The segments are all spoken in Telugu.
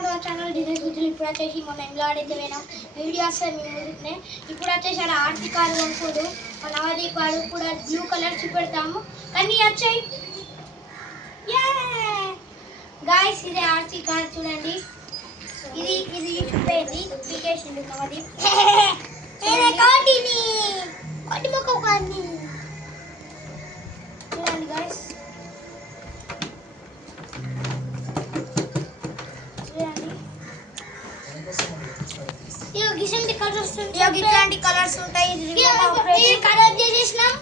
Welcome to our channel designs గురించి. ఇప్పుడు వచ్చేసి మొన్న ఎంలో ఆడైతే పోయినాం వీడియో వస్తుంది మీ ముందునే. ఇప్పుడు వచ్చేసి ఆడ ఆర్తి కారు కొనుక్కోడు మన నవదీపాడు కూడా బ్లూ కలర్ చూపెడతాము కానీ వచ్చాయి గాయస్. ఇది ఆర్తి కార్ చూడండి. ఇది ఇది చూపేది అప్లికేషన్ నవదీప్ చూడండి గాయస్. ఇట్లాంటి కలర్స్ ఉంటాయి. ఖరాబ్ చేసేసినాం,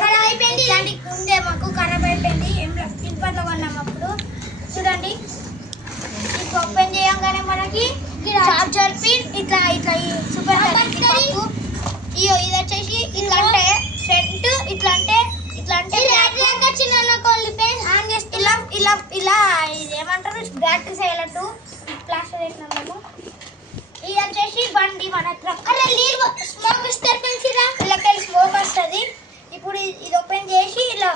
ఖరాబ్ అయిపోయింది. ఇలాంటి ఉండే మాకు ఖరాబ్ అయిపోయింది. తిరుపతిలో కొన్నాం అప్పుడు. చూడండి ఇది ఓపెన్ చేయగానే మనకి చార్జర్ పిన్ ఇట్లా ఇట్లా సూపర్ ఇయో ఇది వచ్చేసి ఇట్లా అంటే ఫ్రంట్ ఇట్లా అంటే చిన్న ఆన్ చేస్తే ఇలా ఇలా ఇలా ఇది ఏమంటారు బ్యాటరీ సైలెంట్ ప్లాస్టర్ వేసినాం మేము. ఇది వచ్చేసి బండి మన స్మోక్ ఇస్తారు పెంచిరా ఇళ్ళకెళ్ళి స్మోక్ వస్తుంది. ఇప్పుడు ఇది ఓపెన్ చేసి ఇలా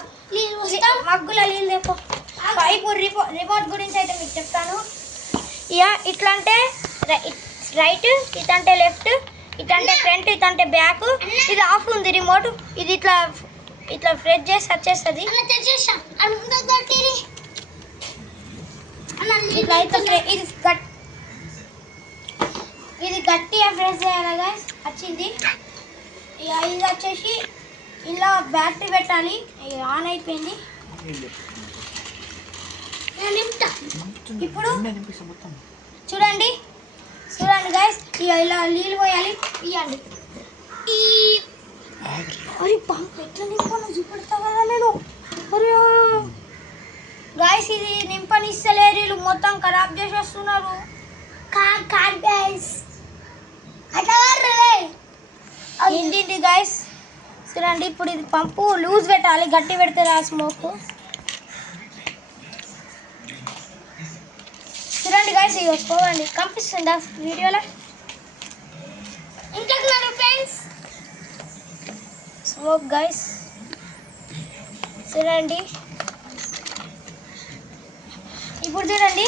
మగ్గుల నీళ్ళు తెప్ప. ఇప్పుడు రిమోట్ గురించి అయితే మీకు చెప్తాను. ఇక ఇట్లా అంటే రైట్, ఇదంటే లెఫ్ట్, ఇదంటే ఫ్రంట్, ఇదంటే బ్యాక్. ఇది ఆఫ్ ఉంది రిమోట్. ఇది ఇట్లా ఇట్లా ప్రెస్ చేసి వచ్చేస్తుంది. ఇట్లా అయితే ఇది గట్టిగా ప్రెస్ చేయాలి వచ్చింది. ఇది వచ్చేసి ఇలా బ్యాటరీ పెట్టాలి. ఆన్ అయిపోయింది. ఇప్పుడు చూడండి చూడండి గైస్. ఇలా నీళ్ళు పోయాలి. ఇవ్వండి అరే పంప్ ఎట్లా నింపను చూపెడతా కదా నేను. అరే గాయస్ ఇది నింపనిస్తలేరు వీళ్ళు, మొత్తం ఖరాబ్ చేసేస్తున్నారు. ఏంటి గాయస్ చూడండి. ఇప్పుడు ఇది పంపు లూజ్ పెట్టాలి, గట్టి పెడితే రా స్మోక్. చూడండి గాయస్ ఇక పోవండి. కనిపిస్తుందా వీడియోలో? ఇంకా ఫ్రెండ్స్ స్మోక్ గాయస్ చూడండి. ఇప్పుడు చూడండి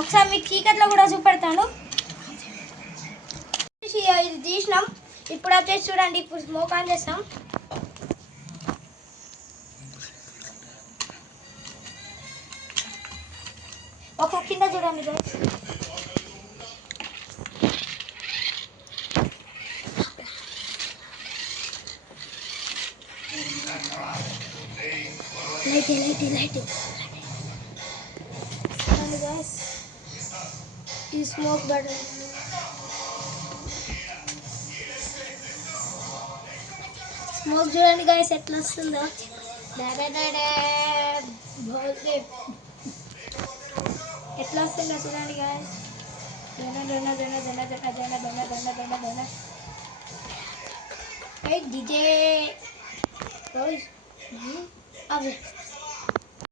ఒకసారి మీకు చీకట్లో కూడా చూపెడతాను. ఇది తీసినాం. ఇప్పుడు వచ్చేసి చూడండి. ఇప్పుడు స్మోక్ ఆన్ చేస్తాం. ఒకసారి కింద చూడండి గైస్. లైట్ చూడండి గైస్. ఈ స్మోక్ బటన్ స్మోక్ చూడండి గాయస్ ఎట్లా వస్తుందో. ఎట్లా వస్తుందో చూడండి గాయస్. డిజే అవి